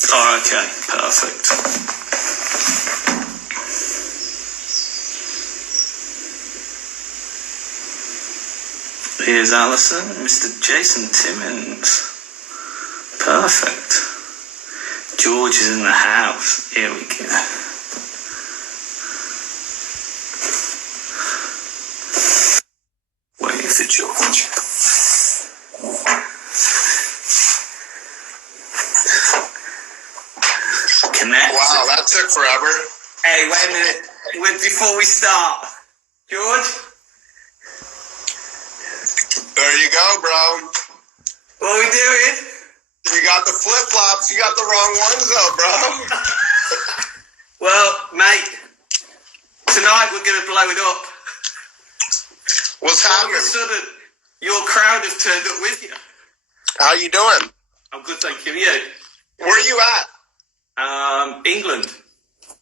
Oh, okay, perfect. Here's Alison, Mr. Jason Timmins. Perfect. George is in the house. Here we go. Waiting for George. Connect. Wow, that took forever. Hey, wait a minute. Before we start, George? There you go, bro. What are we doing? You got the flip-flops. You got the wrong ones, though, bro. Well, mate, tonight we're going to blow it up. What's All of a happening? sudden, your crowd have turned up with you. How you doing? I'm good, thank you. You? Where are you at? England.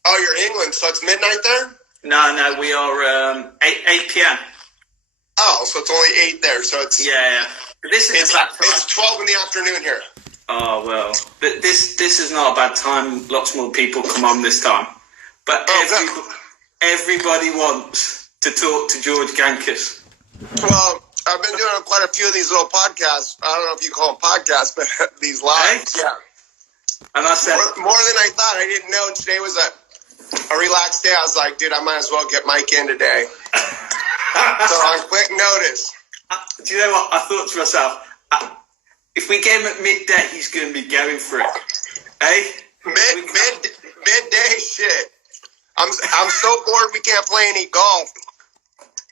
Oh, you're England, so it's midnight there? No, we are 8 p.m. Oh, so it's only 8 there, so it's... Yeah. This is It's 12 in the afternoon here. Oh, well. But this is not a bad time. Lots more people come on this time. But everybody wants to talk to George Gankas. Well, I've been doing quite a few of these little podcasts. I don't know if you call them podcasts, but these lives. Hey? Yeah. And I said... More than I thought. I didn't know today was a relaxed day. I was like, dude, I might as well get Mike in today. So on quick notice. Do you know what? I thought to myself, if we get him at midday, he's going to be going for it. Hey? Midday shit. I'm so bored we can't play any golf.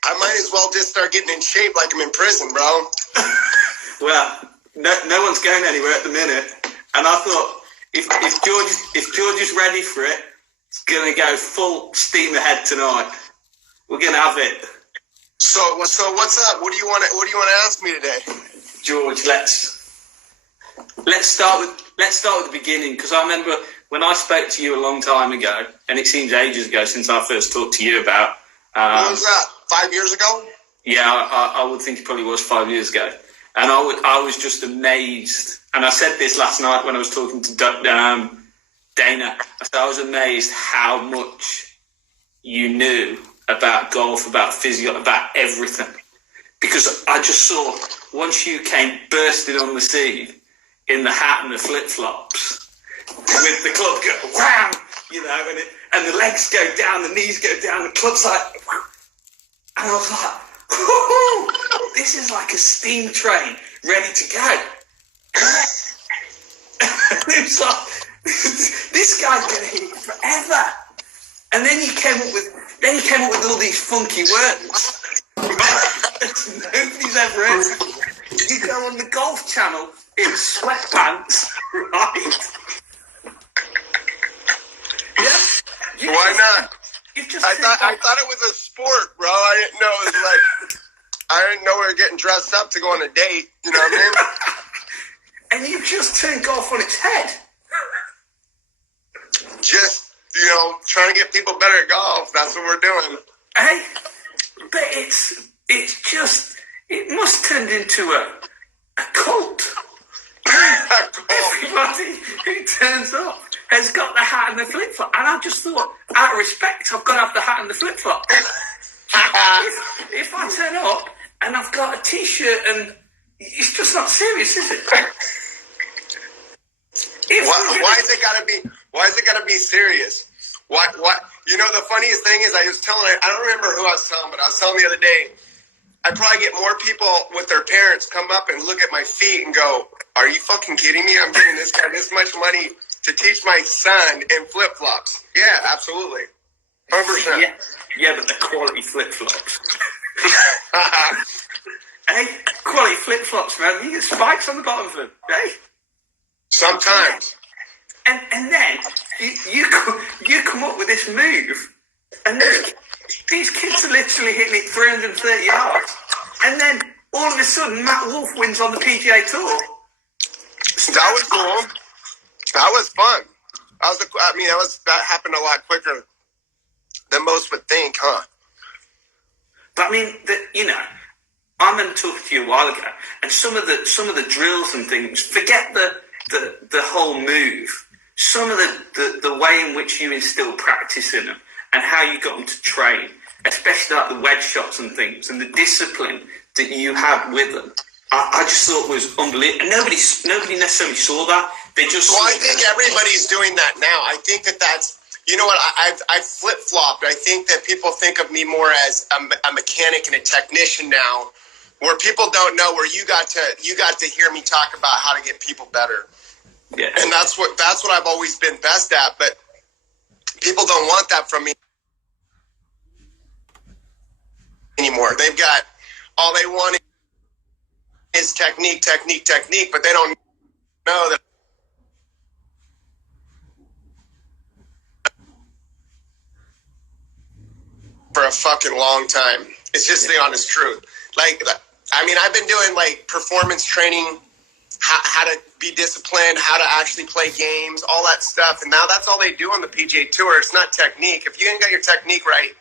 I might as well just start getting in shape like I'm in prison, bro. Well, no one's going anywhere at the minute. And I thought, if George is ready for it, it's going to go full steam ahead tonight. We're going to have it. So what's up? What do you want to ask me today? George, let's start with the beginning, because I remember when I spoke to you a long time ago, and it seems ages ago since I first talked to you about. What was that? 5 years ago? Yeah, I would think it probably was 5 years ago, and I was just amazed. And I said this last night when I was talking to Dana. I said I was amazed how much you knew about golf, about physio, about everything. Because I just saw, once you came bursting on the scene in the hat and the flip-flops, with the club go, wham, and the legs go down, the knees go down, the club's like, wham. And I was like, whoo, this is like a steam train ready to go. It was like, this guy's going to hit it forever. And then you came up with all these funky words. Nobody's ever heard. You go on the Golf Channel in sweatpants, right? Yeah. Why not? I thought it was a sport, bro. I didn't know it was like. I didn't know we were getting dressed up to go on a date. You know what I mean? And you just turned golf on its head. Just, trying to get people better at golf. That's what we're doing. Hey, but it must turn into a cult. Everybody who turns up has got the hat and the flip-flop. And I just thought, out of respect, I've got to have the hat and the flip-flop. if I turn up and I've got a T-shirt and it's just not serious, is it? Why is it gotta be serious? Why? The funniest thing is I don't remember who I was telling, but I was telling the other day, I probably get more people with their parents come up and look at my feet and go, are you fucking kidding me? I'm giving this guy this much money to teach my son in flip-flops. Yeah, absolutely. 100%. Yeah, but the quality flip-flops. Hey, quality flip-flops, man. You get spikes on the bottom of them, hey? Sometimes. And then you come up with this move, and these kids are literally hitting it 330 yards, and then all of a sudden Matt Wolf wins on the PGA Tour. That was cool. That was fun. That happened a lot quicker than most would think, huh? But I mean, I remember talking to you a while ago, and some of the drills and things. Forget the whole move. some of the way in which you instill practice in them and how you got them to train, especially like the wedge shots and things, and the discipline that you had with them, I just thought was unbelievable. And nobody necessarily saw that. They just. Well, I think everybody's doing that now. I think that's. You know what? I've flip flopped. I think that people think of me more as a mechanic and a technician now, where people don't know where you got to hear me talk about how to get people better. Yeah. And that's what I've always been best at. But people don't want that from me anymore. They've got all they want is technique, but they don't know that for a fucking long time. It's just the honest truth. Like, I mean, I've been doing like performance training, how to be disciplined, how to actually play games, all that stuff. And now that's all they do on the PGA Tour. It's not technique. If you ain't got your technique right,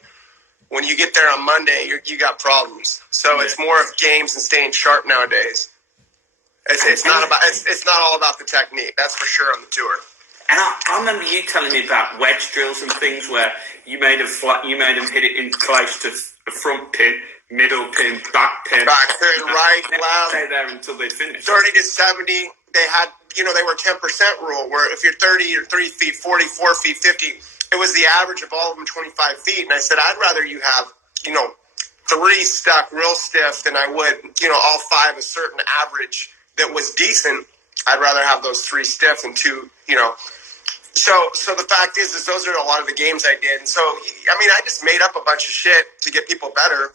when you get there on Monday, you got problems. So it's more of games and staying sharp nowadays. It's not all about the technique. That's for sure on the tour. And I remember you telling me about wedge drills and things where you made them hit it in close to the front pin, middle pin, back pin, right, left. Stay there until they finish. 30 to 70. They had, they were 10% rule, where if you're 30 or 3 feet, 40, 4 feet, 50, it was the average of all of them 25 feet. And I said, I'd rather you have, 3 stuck real stiff than I would, all 5 a certain average that was decent. I'd rather have those 3 stiff and 2, So the fact is those are a lot of the games I did. And so, I mean, I just made up a bunch of shit to get people better.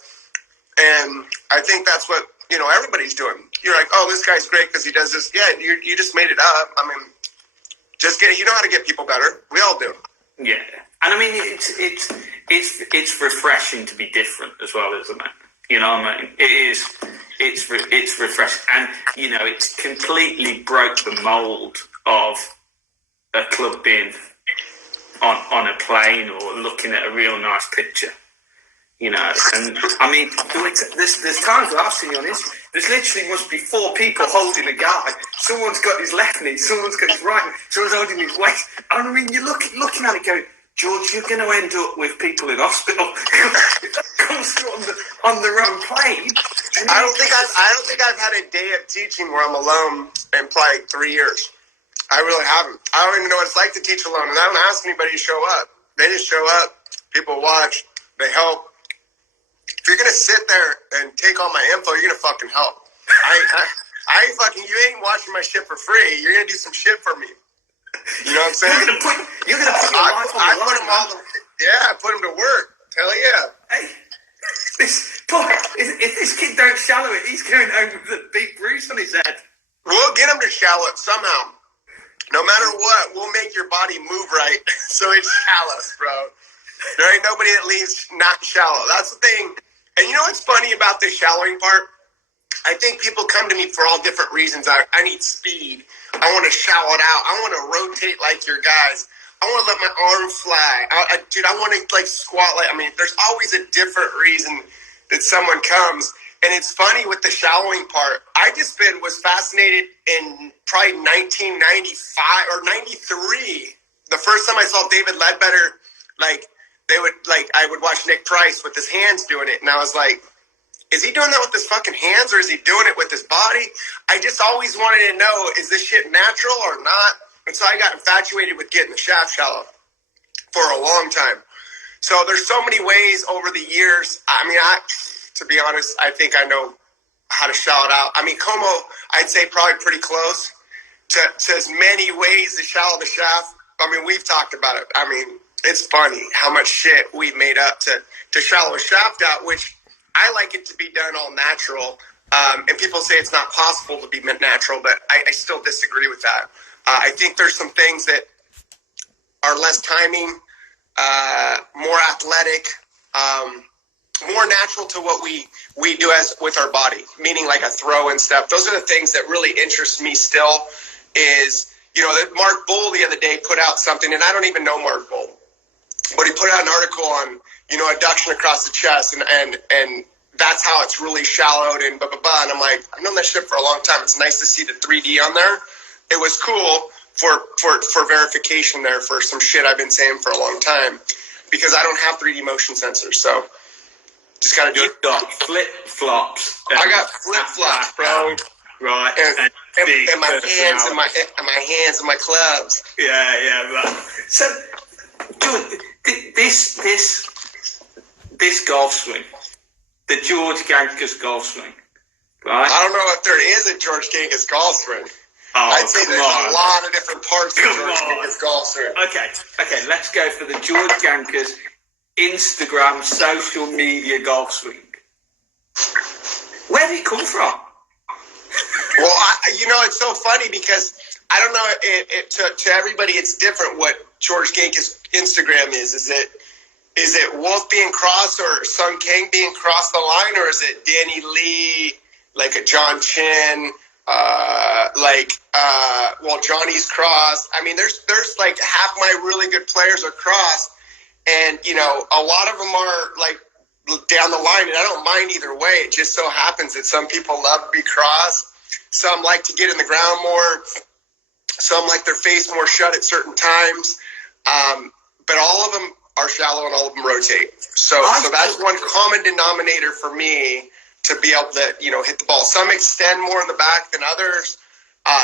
And I think that's what, everybody's doing. You're like, oh, this guy's great because he does this. Yeah, you just made it up. I mean, you know how to get people better. We all do. Yeah. And I mean, it's refreshing to be different as well, isn't it? You know what I mean? It's refreshing. And, it's completely broke the mold of a club being on a plane or looking at a real nice picture, and I mean, there's times where I've seen you on Instagram, there's literally must be 4 people holding a guy. Someone's got his left knee, someone's got his right knee, someone's holding his waist. I mean, you're looking at it going, George, you're going to end up with people in hospital. Comes on the wrong plane. I don't think I've had a day of teaching where I'm alone in probably 3 years. I really haven't. I don't even know what it's like to teach alone, and I don't ask anybody to show up. They just show up. People watch. They help. If you're gonna sit there and take all my info, you're gonna fucking help. I ain't fucking. You ain't watching my shit for free. You're gonna do some shit for me. You know what I'm saying? You're gonna put your life on the line. I put them to work. Hell yeah. Hey, if this kid don't shallow it, he's going home with a big bruise on his head. We'll get him to shallow it somehow. No matter what, we'll make your body move right so it shallows, bro. There ain't nobody that leaves not shallow. That's the thing. And you know what's funny about the shallowing part? I think people come to me for all different reasons. I need speed. I want to shallow it out. I want to rotate like your guys. I want to let my arm fly. I want to squat there's always a different reason that someone comes. And it's funny with the shallowing part. I just was fascinated in probably 1995 or 93. The first time I saw David Ledbetter, I would watch Nick Price with his hands doing it. And I was like, is he doing that with his fucking hands or is he doing it with his body? I just always wanted to know, is this shit natural or not? And so I got infatuated with getting the shaft shallow for a long time. So there's so many ways over the years. I mean, to be honest, I think I know how to shallow it out. I mean, Como, I'd say probably pretty close to as many ways to shallow the shaft. I mean, we've talked about it. I mean, it's funny how much shit we've made up to shallow a shaft out, which I like it to be done all natural. And people say it's not possible to be natural, but I still disagree with that. I think there's some things that are less timing, more athletic, more natural to what we do with our body, meaning like a throw and stuff. Those are the things that really interest me still is, that Mark Bull the other day put out something, and I don't even know Mark Bull, but he put out an article on, adduction across the chest, and that's how it's really shallowed and blah, blah, blah. And I'm like, I've known that shit for a long time. It's nice to see the 3D on there. It was cool for verification there for some shit I've been saying for a long time, because I don't have 3D motion sensors, so just gotta do it. You've got flip flops. I got flip flops, bro. Right. And my hands and my clubs. Yeah. Right. So, George, this golf swing, the George Gankas golf swing, right? I don't know if there is a George Gankas golf swing. Oh, I'd say there's a lot of different parts of George Gankas golf swing. Okay, let's go for the George Gankas Instagram social media golf swing. Where did it come from? Well, it's so funny because I don't know. To everybody, it's different what George Gankas Instagram is. Is it Wolf being crossed or Sung Kang being crossed the line, or is it Danny Lee, like a John Chin, Johnny's crossed? I mean, there's like half my really good players are crossed, and a lot of them are like down the line, and I don't mind either way. It just so happens that some people love to be crossed. Some like to get in the ground more. Some like their face more shut at certain times. But all of them are shallow and all of them rotate. So that's one common denominator for me to be able to, hit the ball. Some extend more in the back than others.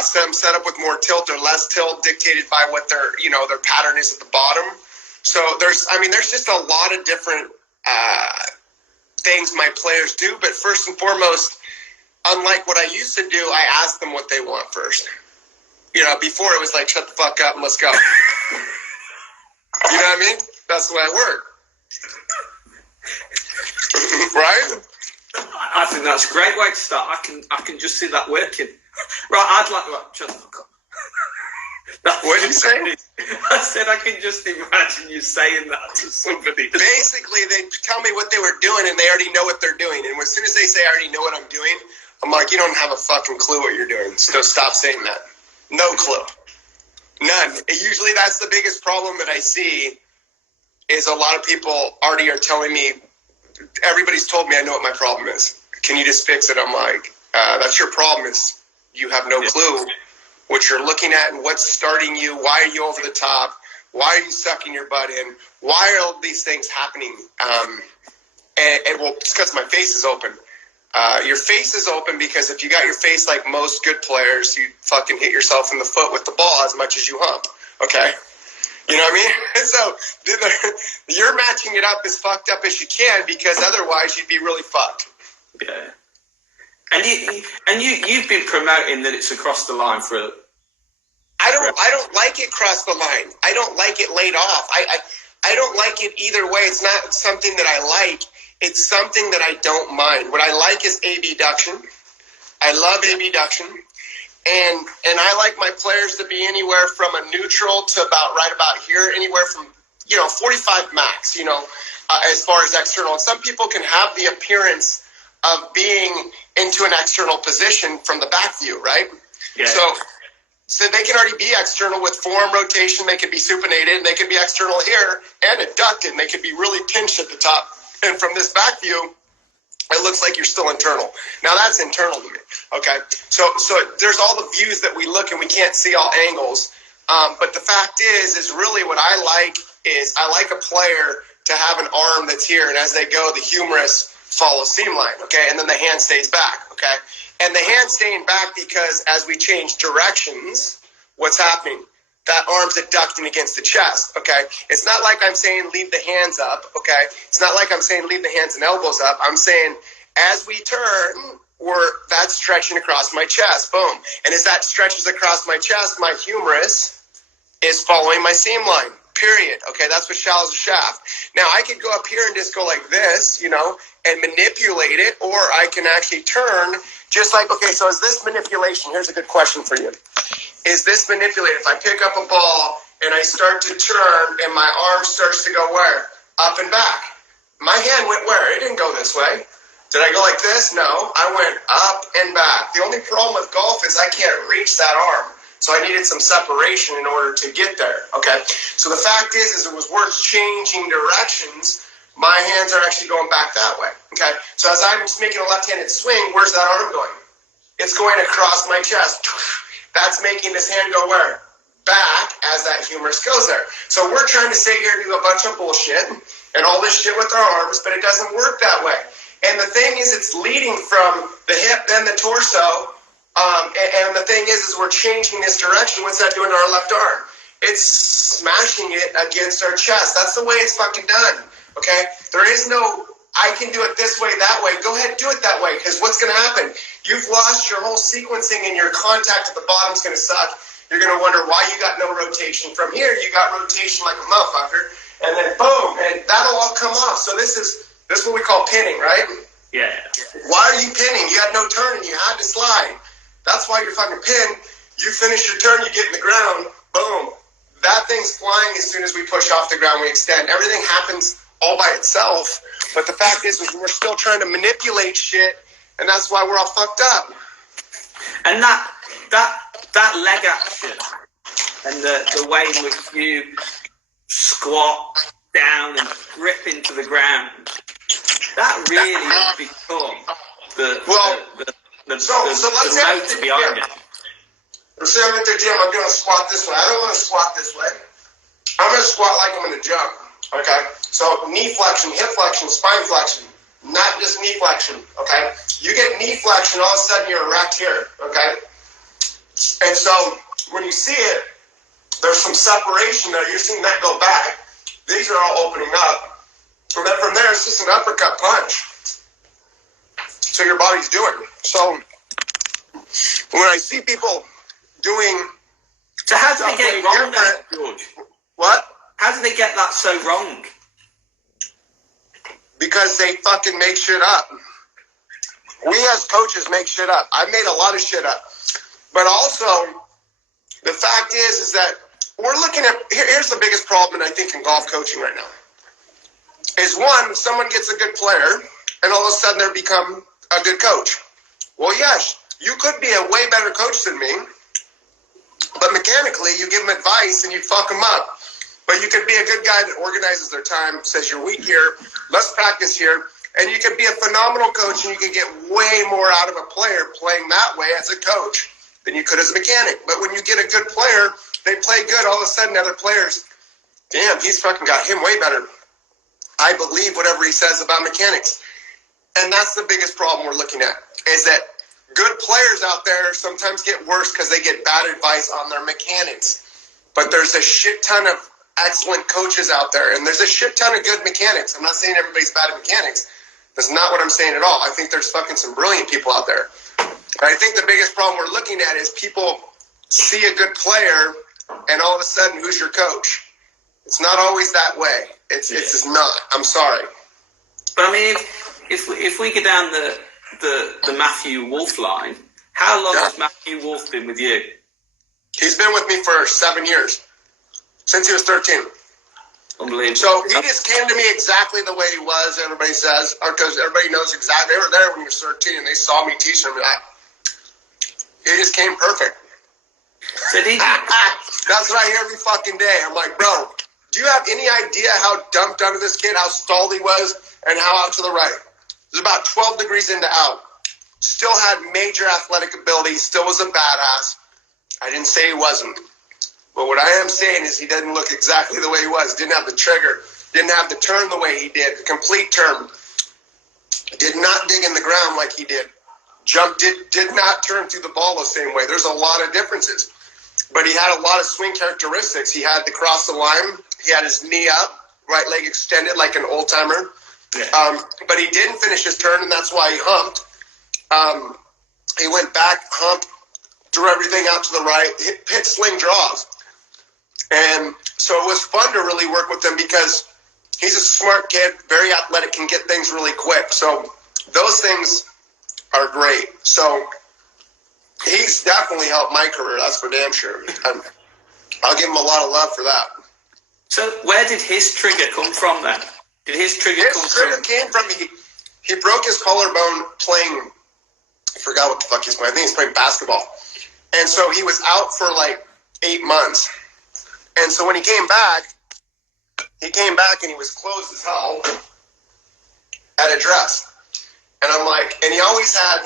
Some set up with more tilt or less tilt, dictated by what their pattern is at the bottom. So there's just a lot of different things my players do. But first and foremost, unlike what I used to do, I ask them what they want first. Before it was like, shut the fuck up and let's go. You know what I mean? That's the way I work. Right? I think that's a great way to start. I can just see that working. Right, shut the fuck up. What did you say? I said I can just imagine you saying that to somebody. Basically, they tell me what they were doing, and they already know what they're doing. And as soon as they say, I already know what I'm doing, I'm like, you don't have a fucking clue what you're doing. So stop saying that. No clue. None. Usually that's the biggest problem that I see, is a lot of people already are telling me, everybody's told me I know what my problem is. Can you just fix it? I'm like, that's your problem, is you have no clue what you're looking at and what's starting you. Why are you over the top? Why are you sucking your butt in? Why are all these things happening? It's because my face is open. Your face is open because if you got your face like most good players, you fucking hit yourself in the foot with the ball as much as you hump. Okay? You know what I mean? So you're matching it up as fucked up as you can, because otherwise you'd be really fucked. Yeah. And you've been promoting that it's across the line for. I don't like it cross the line. I don't like it laid off. I don't like it either way. It's not something that I like. It's something that I don't mind. What I like is abduction. I love abduction. And I like my players to be anywhere from a neutral to right about here, anywhere from 45 max, as far as external. And some people can have the appearance of being into an external position from the back view, right? Yeah. So they can already be external with forearm rotation. They could be supinated, and they could be external here and adducted, and they could be really pinched at the top. And from this back view, it looks like you're still internal. Now that's internal to me. Okay. So there's all the views that we look and we can't see all angles. But the fact is really what I like is I like a player to have an arm that's here, and as they go, the humerus follows seam line. Okay. And then the hand stays back. Okay. And the hand staying back because as we change directions, what's happening? That arm's adducting against the chest, okay? It's not like I'm saying leave the hands up, okay? It's not like I'm saying leave the hands and elbows up. I'm saying as we turn, that's stretching across my chest, boom. And as that stretches across my chest, my humerus is following my seam line, period. Okay, that's what shallows a shaft. Now, I could go up here and just go like this, and manipulate it, or I can actually turn just like, okay, so is this manipulation? Here's a good question for you. Is this manipulated? If I pick up a ball and I start to turn and my arm starts to go where? Up and back. My hand went where? It didn't go this way. Did I go like this? No, I went up and back. The only problem with golf is I can't reach that arm. So I needed some separation in order to get there. Okay. So the fact is it was worth changing directions. My hands are actually going back that way. Okay. So as I'm making a left-handed swing, where's that arm going? It's going across my chest. That's making this hand go where? back as that humerus goes there. So we're trying to sit here and do a bunch of bullshit and all this shit with our arms, but it doesn't work that way. And the thing is, it's leading from the hip, then the torso, and the thing is we're changing this direction. What's that doing to our left arm? It's smashing it against our chest. That's the way it's fucking done, okay? There is no, I can do it this way, that way. Go ahead and do it that way, because what's going to happen? You've lost your whole sequencing, and your contact at the bottom's going to suck. You're going to wonder why you got no rotation. From here, you got rotation like a motherfucker, and then boom, and that'll all come off. So this is what we call pinning, right? Yeah. Why are you pinning? You had no turn, and you had to slide. That's why you're fucking pinned. You finish your turn, you get in the ground, boom. That thing's flying as soon as we push off the ground, we extend. Everything happens all by itself. But the fact is we're still trying to manipulate shit, and that's why we're all fucked up. And that leg action and the way in which you squat down and grip into the ground, that really has become the motor behind it. Let's say I'm at the gym, I'm going to squat this way. I don't want to squat this way. I'm going to squat like I'm going to jump, okay? So knee flexion, hip flexion, spine flexion, not just knee flexion, okay? You get knee flexion, all of a sudden you're erect here, okay? And so when you see it, there's some separation there. You're seeing that go back. These are all opening up. And then from there, it's just an uppercut punch. So your body's doing. So when I see people doing... So how do they get it wrong then, George? What? How do they get that so wrong? Because they fucking make shit up. We as coaches make shit up. I've made a lot of shit up. But also, the fact is that we're looking at... Here's the biggest problem, I think, in golf coaching right now. Is one, someone gets a good player, and all of a sudden they become a good coach. Well, yes, you could be a way better coach than me, but mechanically, you give them advice and you fuck them up. But you could be a good guy that organizes their time, says you're weak here, let's practice here, and you could be a phenomenal coach and you can get way more out of a player playing that way as a coach than you could as a mechanic. But when you get a good player, they play good, all of a sudden other players, damn, he's fucking got him way better. I believe whatever he says about mechanics. And that's the biggest problem we're looking at, is that good players out there sometimes get worse because they get bad advice on their mechanics. But there's a shit ton of excellent coaches out there, and there's a shit ton of good mechanics. I'm not saying everybody's bad at mechanics. That's not what I'm saying at all. I think there's fucking some brilliant people out there. But I think the biggest problem we're looking at is people see a good player, and all of a sudden, who's your coach? It's not always that way. It's just not. I'm sorry. But I mean, if we go down the Matthew Wolf line, how long has Matthew Wolf been with you? He's been with me for 7 years, since he was 13. Unbelievable. So he just came to me exactly the way he was, everybody says, because everybody knows exactly. They were there when he was 13, and they saw me teaching him that. He just came perfect. So That's what I hear every fucking day. I'm like, bro, do you have any idea how dumped under this kid, how stalled he was, and how out to the right? It was about 12 degrees into out. Still had major athletic ability, still was a badass. I didn't say he wasn't. But what I am saying is he didn't look exactly the way he was. Didn't have the trigger. Didn't have the turn the way he did. The complete turn. Did not dig in the ground like he did. Did not turn through the ball the same way. There's a lot of differences. But he had a lot of swing characteristics. He had to cross the line. He had his knee up, right leg extended like an old-timer. Yeah. But he didn't finish his turn, and that's why he humped. He went back, humped, threw everything out to the right, hit sling draws. And so it was fun to really work with him because he's a smart kid, very athletic, can get things really quick. So those things are great. So he's definitely helped my career, that's for damn sure. I'll give him a lot of love for that. So where did his trigger come from then? Did his trigger came from he broke his collarbone playing, I forgot what the fuck he's playing. I think he's playing basketball. And so he was out for like 8 months. And so when he came back and he was closed as hell at a dress. And I'm like, and he always had,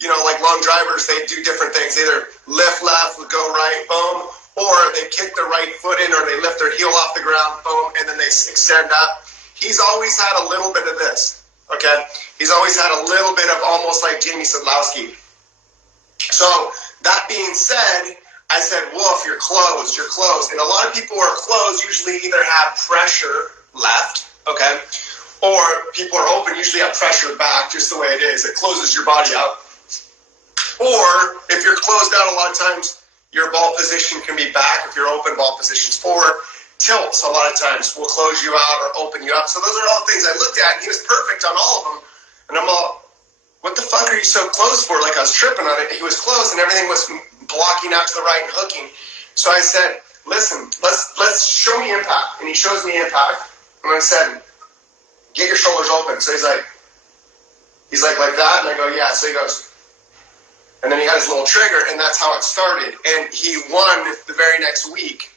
like long drivers, they do different things. Either lift left, go right, boom, or they kick their right foot in, or they lift their heel off the ground, boom, and then they extend up. He's always had a little bit of this, okay? He's always had a little bit of almost like Jamie Sadlowski. So that being said, I said, Wolf, you're closed, you're closed. And a lot of people who are closed usually either have pressure left, okay, or people are open usually have pressure back, just the way it is. It closes your body out. Or if you're closed out, a lot of times your ball position can be back. If you're open, ball position's forward. Tilts a lot of times will close you out or open you up. So those are all things I looked at, and he was perfect on all of them. And I'm all, what the fuck are you so closed for? Like I was tripping on it. He was closed, and everything was blocking out to the right and hooking. So I said, listen, let's show me impact. And he shows me impact. And I said, get your shoulders open. So he's like that. And I go, yeah. So he goes, and then he had his little trigger, and that's how it started. And he won the very next week.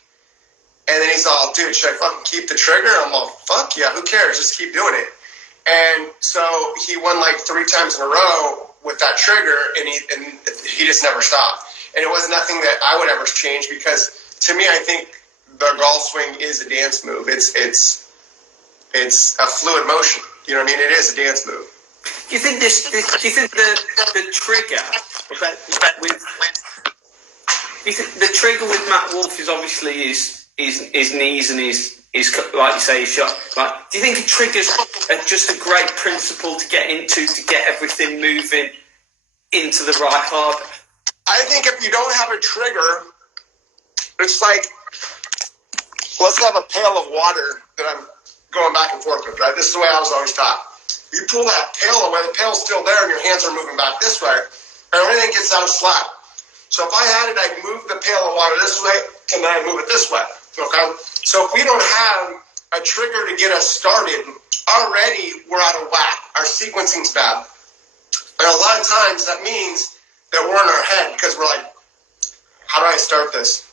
And then he's all, dude, should I fucking keep the trigger? I'm all, fuck yeah, who cares? Just keep doing it. And so he won like 3 times in a row with that trigger, and he just never stopped. And it was nothing that I would ever change, because to me, I think the golf swing is a dance move. It's a fluid motion. You know what I mean? It is a dance move. Do you think do you think the trigger the trigger with Matt Wolf is obviously his knees and his like you say, his shot. Like, do you think the trigger's just a great principle to get into, to get everything moving into the right heart? I think if you don't have a trigger, it's like, let's have a pail of water that I'm going back and forth with, right? This is the way I was always taught. You pull that pail away, the pail's still there, and your hands are moving back this way, and everything gets out of slack. So if I had it, I'd move the pail of water this way, and then I'd move it this way, okay? So if we don't have a trigger to get us started, already we're out of whack. Our sequencing's bad. And a lot of times that means that we're in our head, because we're like, how do I start this?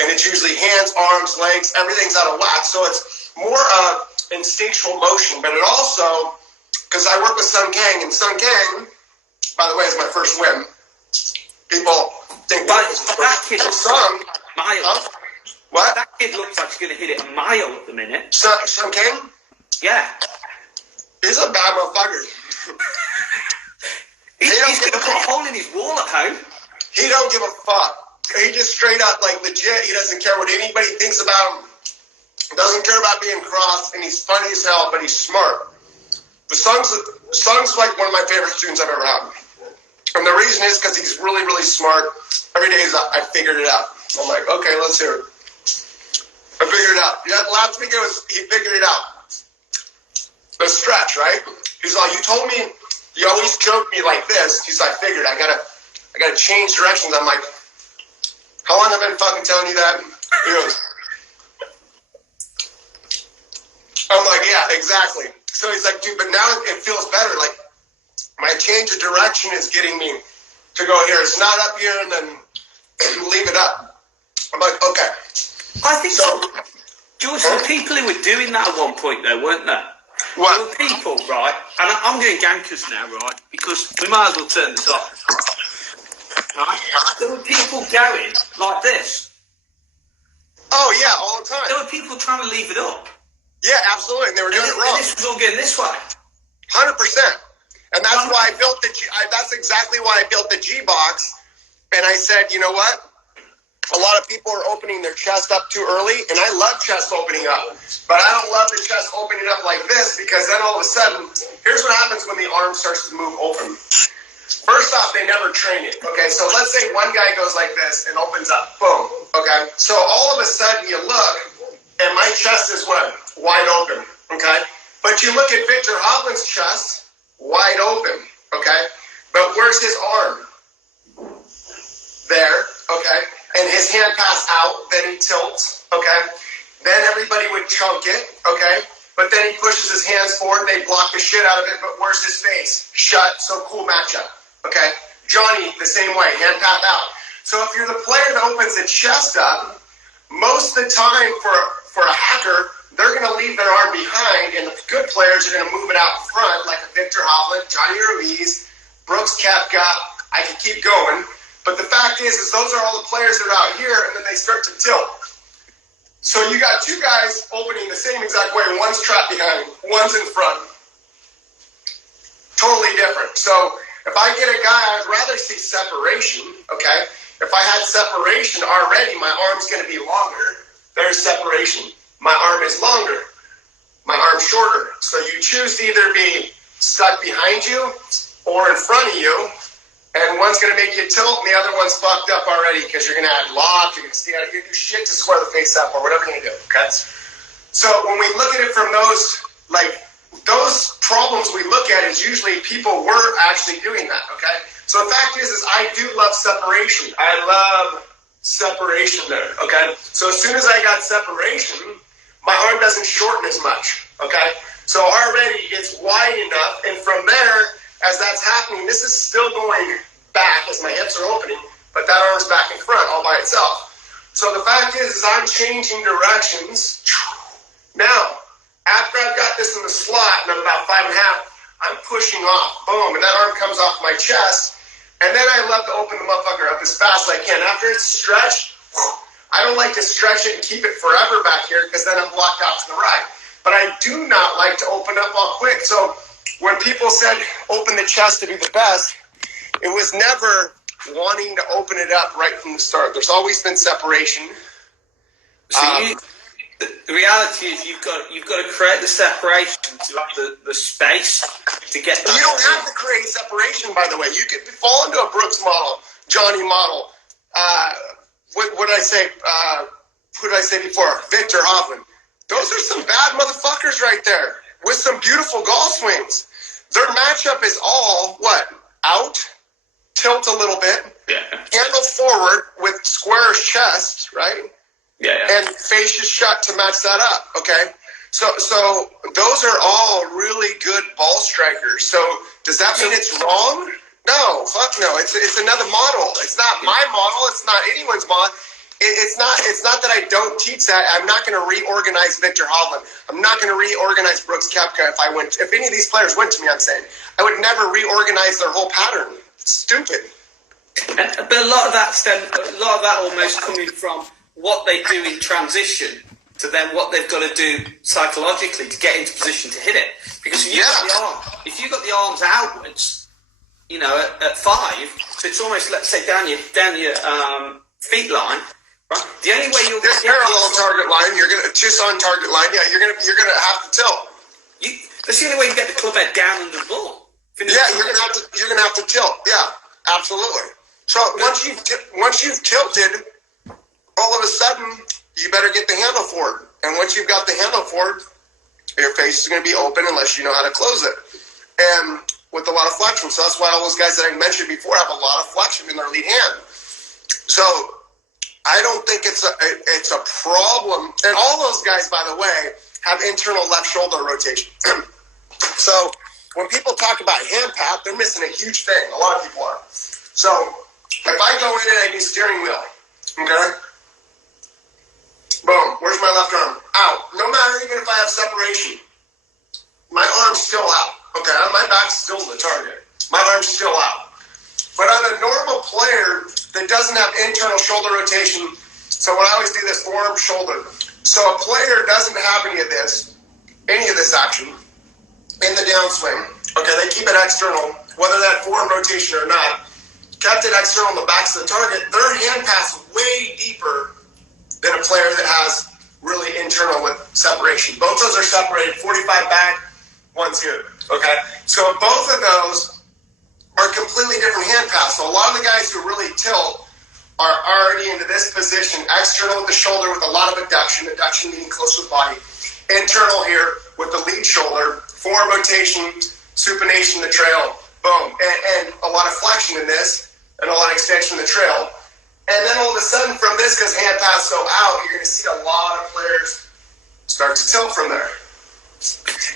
And it's usually hands, arms, legs, everything's out of whack. So it's more of instinctual motion, but it also, because I work with Sun Kang, and Sun Kang, by the way, is my first win. People think that kid Sun, mile. What? That kid looks like he's going to hit it a mile at the minute. Sun Kang? Yeah. He's a bad motherfucker. He's going to put a hole in his wall at home. He don't give a fuck. He just straight up, like, legit, he doesn't care what anybody thinks about him. Doesn't care about being crossed, and he's funny as hell, but he's smart. The Sun's like one of my favorite students I've ever had. And the reason is because he's really, really smart. Every day I figured it out. I'm like, okay, let's hear it. I figured it out. Yeah, last week he figured it out. The stretch, right? He's like, you told me you always choke me like this. He's like, I figured I gotta change directions. I'm like, how long have I been fucking telling you that? He goes, I'm like, yeah, exactly. So he's like, dude, but now it feels better. Like, my change of direction is getting me to go here. It's not up here and then leave it up. I'm like, okay. I think so. George, there were people who were doing that at one point, though, weren't there? What? There were people, right? And I'm doing Gankas now, right? Because we might as well turn this off. Right? There were people going like this. Oh, yeah, all the time. There were people trying to leave it up. Yeah, absolutely. And they were doing it wrong. And this was all going this way. 100%. And that's why I built that's exactly why I built the G box. And I said, you know what? A lot of people are opening their chest up too early, and I love chest opening up. But I don't love the chest opening up like this, because then all of a sudden, here's what happens when the arm starts to move open. First off, they never train it. Okay, so let's say one guy goes like this and opens up. Boom. Okay, so all of a sudden you look, and my chest is what? Wide open. Okay, but you look at Victor Hovland's chest, wide open. Okay, but where's his arm? There. Okay. And his hand pass out, then he tilts, okay? Then everybody would chunk it, okay? But then he pushes his hands forward, they block the shit out of it, but where's his face? Shut, so cool matchup, okay? Johnny, the same way, hand pass out. So if you're the player that opens the chest up, most of the time for a hacker, they're going to leave their arm behind, and the good players are going to move it out front, like a Victor Hovland, Johnny Ruiz, Brooks Koepka, I could keep going. But the fact is those are all the players that are out here, and then they start to tilt. So you got two guys opening the same exact way. One's trapped behind, one's in front. Totally different. So if I get a guy, I'd rather see separation, okay? If I had separation already, my arm's going to be longer. There's separation. My arm is longer. My arm's shorter. So you choose to either be stuck behind you or in front of you, and one's going to make you tilt, and the other one's fucked up already because you're going to add lock, you're going to stay out, you're going to do shit to square the face up or whatever you're going to do, okay? So when we look at it from those, like, those problems we look at is usually people were actually doing that, okay? So the fact is I do love separation. I love separation there, okay? So as soon as I got separation, my arm doesn't shorten as much, okay? So already it's wide enough, and from there, as that's happening, this is still going back as my hips are opening, but that arm's back in front all by itself. So the fact is I'm changing directions. Now, after I've got this in the slot and I'm about 5.5, I'm pushing off, boom, and that arm comes off my chest, and then I love to open the motherfucker up as fast as I can. After it's stretched, I don't like to stretch it and keep it forever back here because then I'm blocked out to the right. But I do not like to open up all quick. So when people said open the chest to be the best, it was never wanting to open it up right from the start. There's always been separation. So the reality is you've got to create the separation to have the space to get that. You don't have to create separation, by the way. You could fall into a Brooks model, Johnny model. What did I say? Who did I say before? Victor Hoffman. Those are some bad motherfuckers right there with some beautiful golf swings. Their matchup is all, what? Out, tilt a little bit, handle forward with square chest, right? And face is shut to match that up, okay? So those are all really good ball strikers. So does that mean it's wrong? No, fuck no. It's another model. It's not my model. It's not anyone's model. It's not that I don't teach that. I'm not going to reorganize Victor Hovland. I'm not going to reorganize Brooks Koepka if any of these players went to me, I'm saying. I would never reorganize their whole pattern. It's stupid. But a lot of that almost coming from what they do in transition to then what they've got to do psychologically to get into position to hit it. Because if you've got the arms outwards, at 5, so it's almost, let's say, down your feet line. Right? The only way you'll get parallel target line, you're gonna just on target line. Yeah, you're gonna have to tilt. That's the only way you get the club head down under the ball. You're gonna have to tilt. Yeah, absolutely. So once you've tilted, all of a sudden you better get the handle forward. And once you've got the handle forward, your face is gonna be open unless you know how to close it. And with a lot of flexion. So that's why all those guys that I mentioned before have a lot of flexion in their lead hand. So I don't think it's a problem. And all those guys, by the way, have internal left shoulder rotation. So when people talk about hand pat, they're missing a huge thing. A lot of people are. So if I go in and I do steering wheel, okay? Boom, where's my left arm? Out. No matter even if I have separation, my arm's still out. Okay, my back's still the target. My arm's still out. But on a normal player that doesn't have internal shoulder rotation, so when I always do this forearm shoulder, so a player doesn't have any of this action in the downswing. Okay, they keep it external, whether that forearm rotation or not, kept it external on the backs of the target. Their hand pass way deeper than a player that has really internal with separation. Both those are separated, 45 back, one's here. Okay, so both of those are completely different hand pass. So a lot of the guys who really tilt are already into this position, external with the shoulder with a lot of adduction meaning close to the body, internal here with the lead shoulder, forearm rotation, supination, the trail, boom, and a lot of flexion in this, and a lot of extension in the trail. And then all of a sudden from this, because hand pass so out, you're going to see a lot of players start to tilt from there.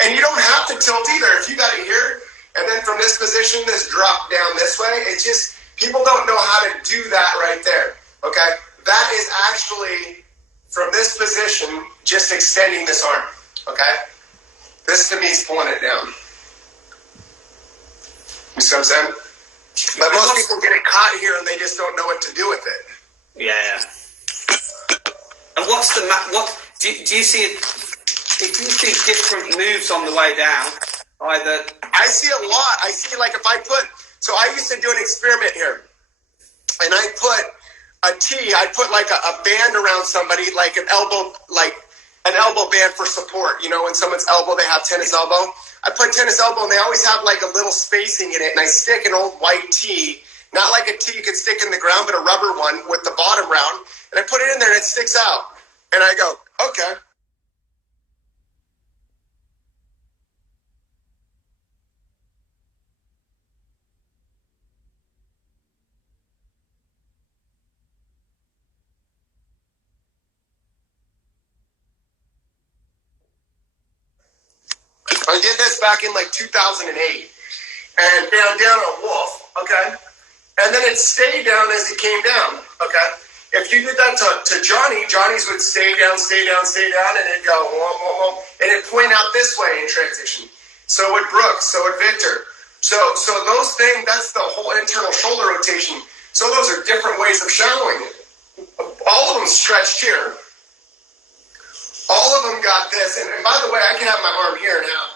And you don't have to tilt either. If you got it here, and then from this position, this drop down this way, it's just, people don't know how to do that right there, okay? That is actually, from this position, just extending this arm, okay? This to me is pulling it down. You see what I'm saying? But most people get it caught here and they just don't know what to do with it. Yeah. And what's the what do you see? If you see different moves on the way down, either I see a lot. I see like if I put so I used to do an experiment here, and I put a tee. I put like a band around somebody, like an elbow band for support. You know, when someone's elbow, they have tennis elbow. I put tennis elbow, and they always have like a little spacing in it. And I stick an old white tee, not like a tee you could stick in the ground, but a rubber one with the bottom round. And I put it in there, and it sticks out. And I go, okay. I did this back in like 2008, and down a wolf, okay? And then it stayed down as it came down, okay? If you did that to Johnny's would stay down, and it'd go, whoa, whoa, whoa, and it'd point out this way in transition. So would Brooks, so would Victor. So those things, that's the whole internal shoulder rotation. So those are different ways of shallowing it. All of them stretched here. All of them got this, and by the way, I can have my arm here and have,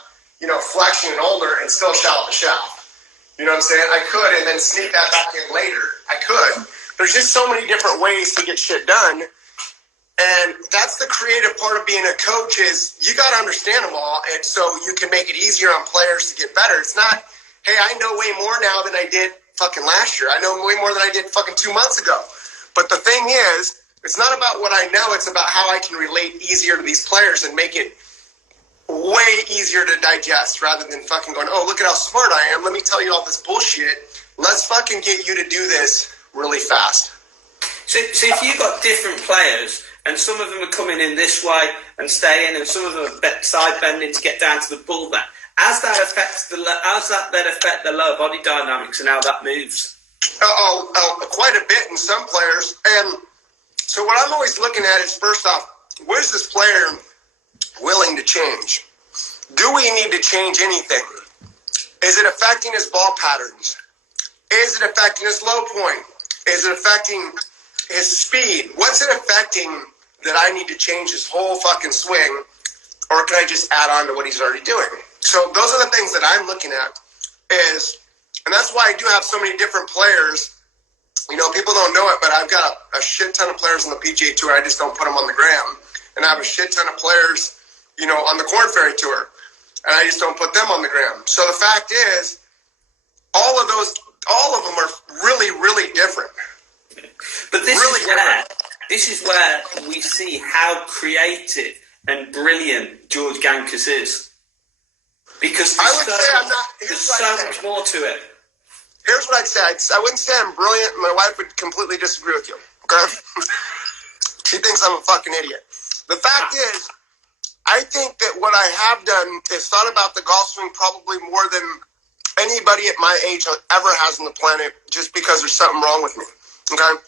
flexion and ulnar and still shallow the shaft. You know what I'm saying? I could, and then sneak that back in later. I could. There's just so many different ways to get shit done, and that's the creative part of being a coach is you got to understand them all, and so you can make it easier on players to get better. It's not, hey, I know way more now than I did fucking last year. I know way more than I did fucking 2 months ago. But the thing is, it's not about what I know. It's about how I can relate easier to these players and make it way easier to digest rather than fucking going, oh, look at how smart I am. Let me tell you all this bullshit. Let's fucking get you to do this really fast. So if you've got different players and some of them are coming in this way and staying and some of them are side bending to get down to the ball there, how's that then affect the lower body dynamics and how that moves? Quite a bit in some players. And so what I'm always looking at is, first off, where's this player willing to change? Do we need to change anything? Is it affecting his ball patterns? Is it affecting his low point? Is it affecting his speed? What's it affecting that I need to change his whole fucking swing? Or can I just add on to what he's already doing? So those are the things that I'm looking at and that's why I do have so many different players. People don't know it, but I've got a shit ton of players on the PGA Tour. I just don't put them on the gram. And I have a shit ton of players, on the Corn Ferry Tour. And I just don't put them on the gram. So the fact is, all of them are really, really different. But this is where we see how creative and brilliant George Gankas is. Because there's so much more to it. Here's what I'd say. I wouldn't say I'm brilliant. My wife would completely disagree with you. Okay? She thinks I'm a fucking idiot. The fact is, I think that what I have done is thought about the golf swing probably more than anybody at my age ever has on the planet, just because there's something wrong with me. Okay?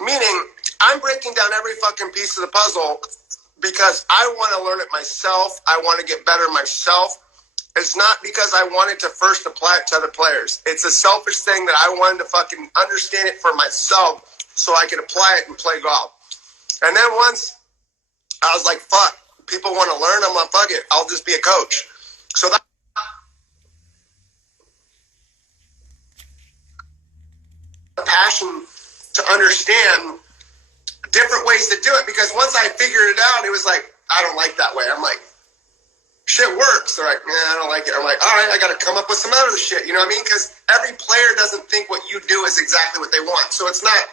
Meaning, I'm breaking down every fucking piece of the puzzle because I want to learn it myself. I want to get better myself. It's not because I wanted to first apply it to other players. It's a selfish thing that I wanted to fucking understand it for myself so I could apply it and play golf. And then once I was like, fuck, people want to learn, I'm like, fuck it, I'll just be a coach. So that passion to understand different ways to do it, because once I figured it out, it was like, I don't like that way. I'm like, shit works. They're like, nah, I don't like it. I'm like, all right, I got to come up with some other shit. You know what I mean? Because every player doesn't think what you do is exactly what they want. So it's not,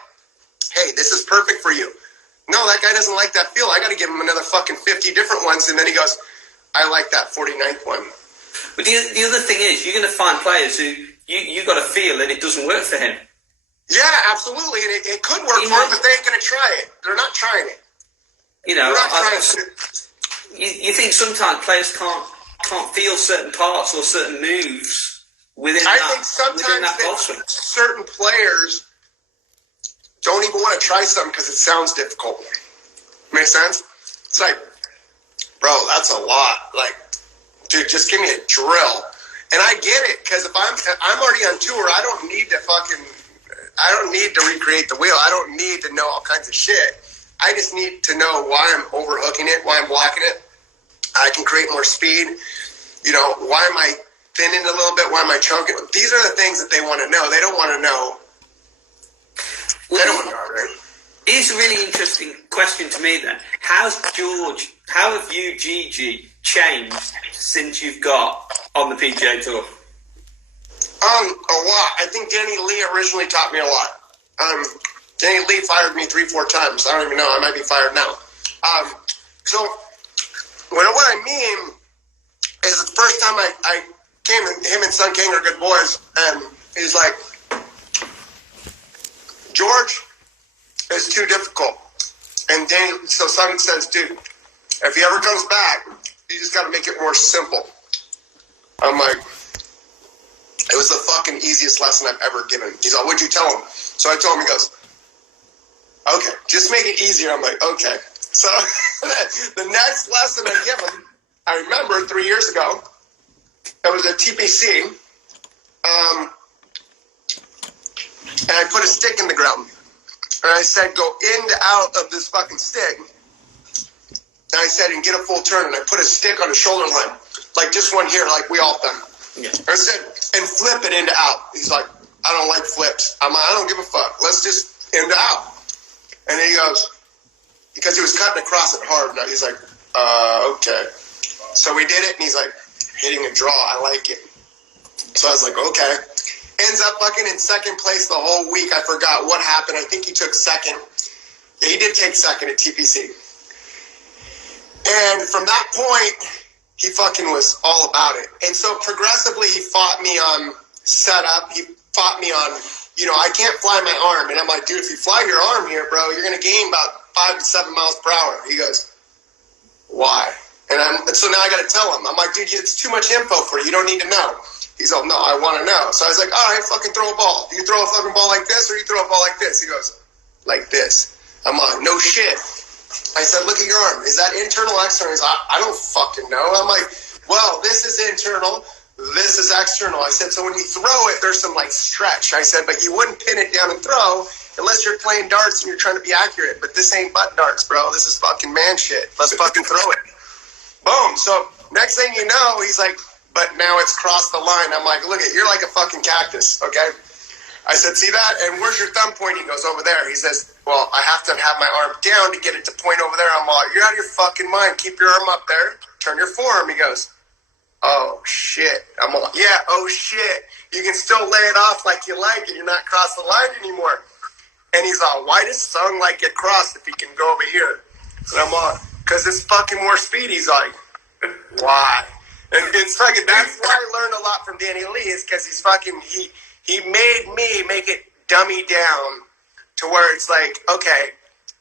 hey, this is perfect for you. No, that guy doesn't like that feel. I got to give him another fucking 50 different ones. And then he goes, I like that 49th one. But the other thing is, you're going to find players who you got to feel that it doesn't work for him. Yeah, absolutely. And it could work for him, but they ain't going to try it. They're not trying it. They're not trying it. You think sometimes players can't feel certain parts or certain moves within I think sometimes that certain players don't even want to try something because it sounds difficult. Make sense? It's like, bro, that's a lot. Like, dude, just give me a drill. And I get it, because if I'm already on tour, I don't need to recreate the wheel. I don't need to know all kinds of shit. I just need to know why I'm overhooking it, why I'm blocking it. I can create more speed. You know, why am I thinning a little bit? Why am I chunking? These are the things that they want to know. They don't want to know. They don't want to know, right? Here's a really interesting question to me then. How have you, Gigi, changed since you've got on the PGA Tour? A lot. I think Danny Lee originally taught me a lot. Danny Lee fired me 3-4 times. I don't even know. I might be fired now. So what I mean is the first time I came, and him and Sun King are good boys, and he's like, George is too difficult. And Danny, so Sun says, dude, if he ever comes back, you just got to make it more simple. I'm like, it was the fucking easiest lesson I've ever given. He's like, what'd you tell him? So I told him, he goes, okay, just make it easier. I'm like, okay. So the next lesson I give him, I remember 3 years ago, it was a TPC, and I put a stick in the ground. And I said, go in to out of this fucking stick. And I said, and get a full turn. And I put a stick on the shoulder line, like just one here, like we all done. Yeah. I said, and flip it into out. He's like, I don't like flips. I'm like, I don't give a fuck. Let's just into out. And then he goes, because he was cutting across it hard. Now he's like, okay. So we did it, and he's like, hitting a draw. I like it. So I was like, okay. Ends up fucking in second place the whole week. I forgot what happened. I think he took second. Yeah, he did take second at TPC. And from that point, he fucking was all about it. And so progressively, he fought me on setup. He fought me on, you know, I can't fly my arm. And I'm like, dude, if you fly your arm here, bro, you're going to gain about 5 to 7 miles per hour. He goes, why? And so now I got to tell him. I'm like, dude, it's too much info for you. You don't need to know. He's like, no, I want to know. So I was like, all right, fucking throw a ball. Do you throw a fucking ball like this, or you throw a ball like this? He goes, like this. I'm like, no shit. I said, look at your arm. Is that internal or external? He's like, I don't fucking know. I'm like, well, this is internal. This is external. I said, so when you throw it, there's some like stretch. I said, but you wouldn't pin it down and throw unless you're playing darts and you're trying to be accurate. But this ain't butt darts, bro. This is fucking man shit. Let's fucking throw it. Boom. So next thing you know, he's like, but now it's crossed the line. I'm like, look at, you're like a fucking cactus, okay? I said, see that? And where's your thumb point? He goes, over there. He says, well, I have to have my arm down to get it to point over there. I'm like, you're out of your fucking mind. Keep your arm up there. Turn your forearm. He goes, oh, shit. I'm like, yeah, oh, shit. You can still lay it off like you like and you're not cross the line anymore. And he's like, why does Sung like get crossed if he can go over here? And I'm like, because it's fucking more speed. He's like, why? And it's fucking, that's why I learned a lot from Danny Lee, is because he's fucking, he made me make it dummy down to where it's like, okay,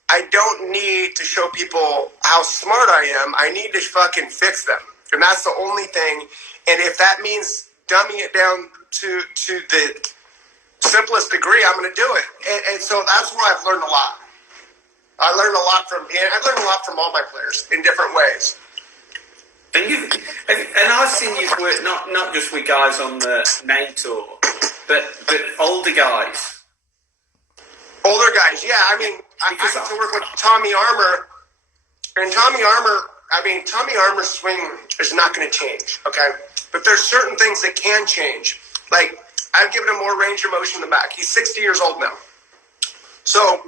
I don't need to show people how smart I am. I need to fucking fix them. And that's the only thing. And if that means dumbing it down to the simplest degree, I'm going to do it. And so that's where I've learned a lot. I learned a lot from Danny. I learned a lot from all my players in different ways. And I've seen you work not just with guys on the main tour, but older guys. Older guys, yeah. I mean, I get to work with Tommy Armour, and Tommy Armour's swing is not going to change, okay? But there's certain things that can change. Like, I've given him more range of motion in the back. He's 60 years old now. So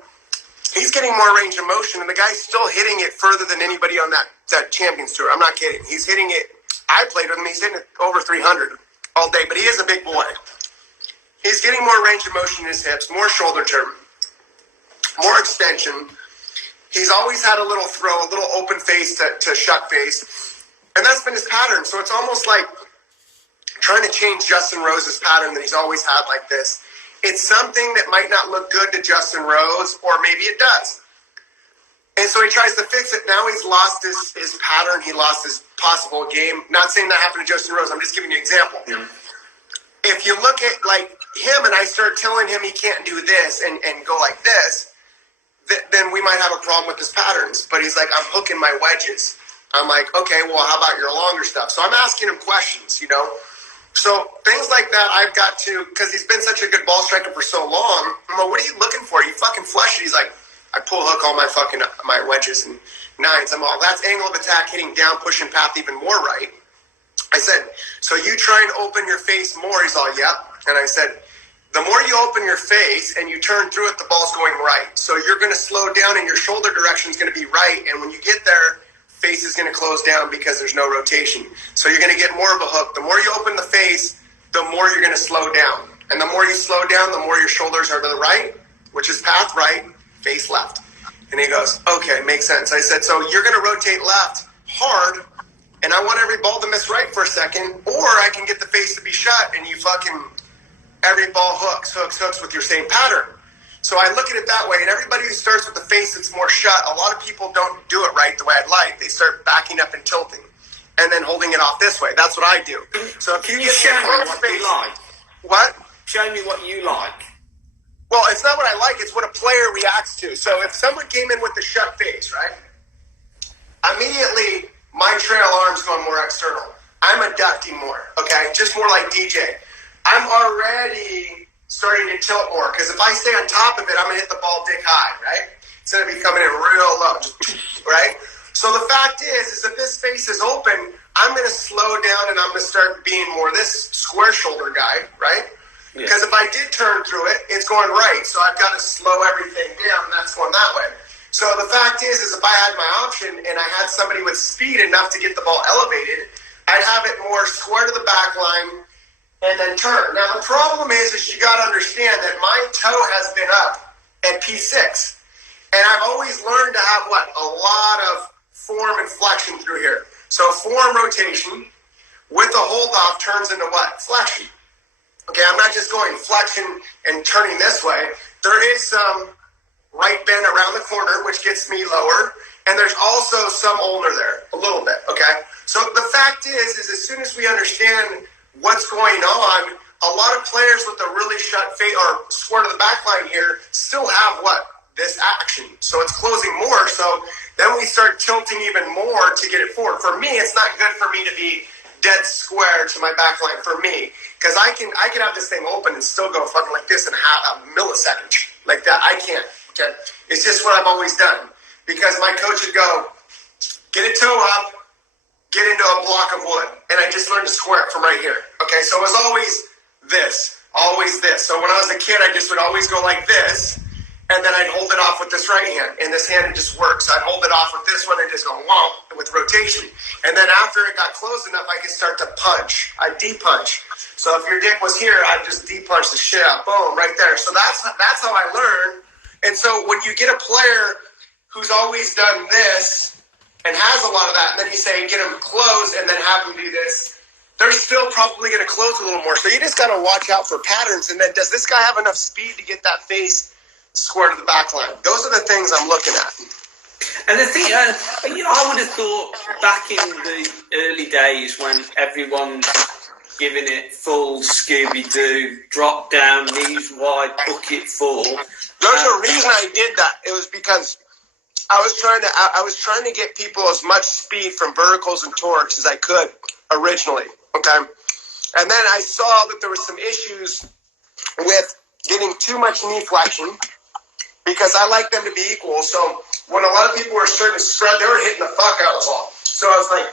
he's getting more range of motion, and the guy's still hitting it further than anybody on that Champions Tour. I'm not kidding. He's hitting it. I played with him. He's hitting it over 300 all day, but he is a big boy. He's getting more range of motion in his hips, more shoulder turn, more extension. He's always had a little throw, a little open face to shut face, and that's been his pattern. So it's almost like trying to change Justin Rose's pattern that he's always had like this. It's something that might not look good to Justin Rose, or maybe it does. And so he tries to fix it. Now he's lost his pattern. He lost his possible game. Not saying that happened to Justin Rose. I'm just giving you an example. Yeah. If you look at like him and I start telling him he can't do this and go like this, then we might have a problem with his patterns. But he's like, I'm hooking my wedges. I'm like, okay, well, how about your longer stuff? So I'm asking him questions, you know. So things like that, I've got to, because he's been such a good ball striker for so long. I'm like, what are you looking for? You fucking flush it. He's like, I pull hook all my wedges and nines. I'm all, that's angle of attack, hitting down, pushing path even more right. I said, so you try and open your face more? He's all, yep. And I said, the more you open your face and you turn through it, the ball's going right. So you're going to slow down and your shoulder direction is going to be right. And when you get there, face is going to close down because there's no rotation. So you're going to get more of a hook. The more you open the face, the more you're going to slow down. And the more you slow down, the more your shoulders are to the right, which is path right, face left. And he goes, okay, makes sense. I said, so you're going to rotate left hard, and I want every ball to miss right for a second, or I can get the face to be shut, and you fucking, every ball hooks with your same pattern. So I look at it that way, and everybody who starts with the face that's more shut, a lot of people don't do it right the way I'd like. They start backing up and tilting, and then holding it off this way. That's what I do. So if you show me what you like? What? Show me what you like. Well, it's not what I like. It's what a player reacts to. So if someone came in with the shut face, right? Immediately, my trail arm's going more external. I'm adducting more, okay? Just more like DJ. I'm already starting to tilt more, because if I stay on top of it, I'm going to hit the ball dick high, right? It's going to be coming in real low, right? So the fact is if this face is open, I'm going to slow down and I'm going to start being more this square shoulder guy, right? Yeah. Because if I did turn through it, it's going right. So I've got to slow everything down, and that's going that way. So the fact is if I had my option and I had somebody with speed enough to get the ball elevated, I'd have it more square to the back line and then turn. Now the problem is you got to understand that my toe has been up at P6. And I've always learned to have a lot of form and flexion through here. So form rotation with a hold off turns into what? Flexion. Okay, I'm not just going flexion and turning this way. There is some right bend around the corner, which gets me lower. And there's also some ulnar there, a little bit, okay? So the fact is as soon as we understand what's going on, a lot of players with a really shut face or square to the back line here still have this action. So it's closing more. So then we start tilting even more to get it forward. For me, it's not good for me to be dead square to my back line for me, because I can have this thing open and still go fucking like this in a millisecond like that. I can't. Okay, it's just what I've always done, because my coach would go, get a toe up, get into a block of wood, and I just learned to square it from right here. Okay, so it was always this. So when I was a kid, I just would always go like this, and then I'd hold it off with this right hand, and this hand would just work. So I'd hold it off with this one and just go womp with rotation. And then after it got close enough, I could start to punch. I'd D-punch. So if your dick was here, I'd just D-punch the shit out. Boom, right there. So that's how I learned. And so when you get a player who's always done this and has a lot of that, and then you say get them close and then have them do this, they're still probably going to close a little more. So you just got to watch out for patterns. And then does this guy have enough speed to get that face square to the back line? Those are the things I'm looking at. And the thing, I would have thought back in the early days when everyone's giving it full Scooby-Doo, drop down, knees wide, bucket full. There's a reason I did that. It was because I was trying to get people as much speed from verticals and torques as I could originally. Okay, and then I saw that there were some issues with getting too much knee flexion, because I like them to be equal. So when a lot of people were starting to spread, they were hitting the fuck out of the ball. So I was like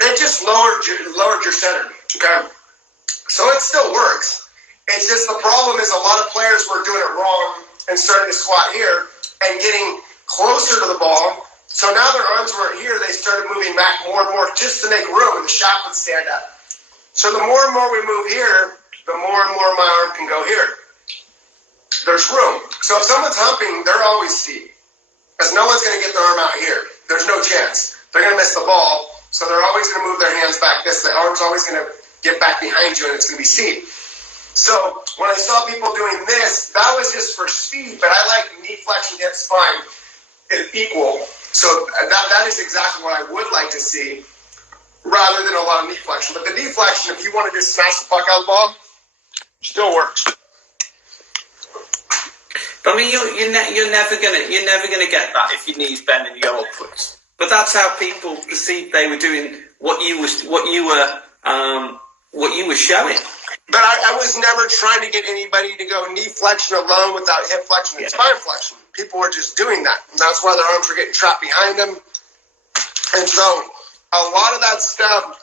it just lowered your center. Okay, so it still works. It's just the problem is a lot of players were doing it wrong and starting to squat here and getting closer to the ball. So now their arms weren't here. They started moving back more and more just to make room, and the shaft would stand up. So the more and more we move here, the more and more my arm can go here. There's room. So if someone's humping, they're always steep, because no one's going to get their arm out here. There's no chance. They're going to miss the ball, so they're always going to move their hands back this. The arm's always going to get back behind you, and it's going to be steep. So when I saw people doing this, that was just for speed, but I like knee flexion, hip, spine equal. So that is exactly what I would like to see, rather than a lot of knee flexion. But the knee flexion, if you want to just smash the fuck out of the ball, still works. But I mean, you're never gonna get that if your knees bend and you go upwards. But that's how people perceived they were doing what you were what you were showing. But I was never trying to get anybody to go knee flexion alone without hip flexion and spine flexion. People were just doing that. And that's why their arms were getting trapped behind them. And so a lot of that stuff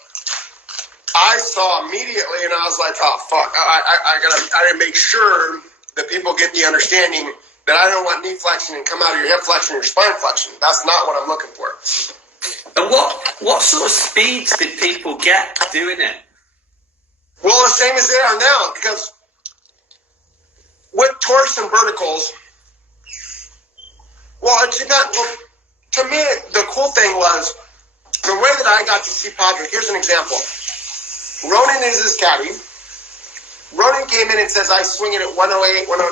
I saw immediately, and I was like, oh, fuck. I gotta make sure that people get the understanding that I don't want knee flexion and come out of your hip flexion or your spine flexion. That's not what I'm looking for. And what sort of speeds did people get doing it? Well, the same as they are now, because with torques and verticals, to me, the cool thing was the way that I got to see Padre. Here's an example. Ronan is his caddy. Ronan came in and says, I swing it at 108, 109.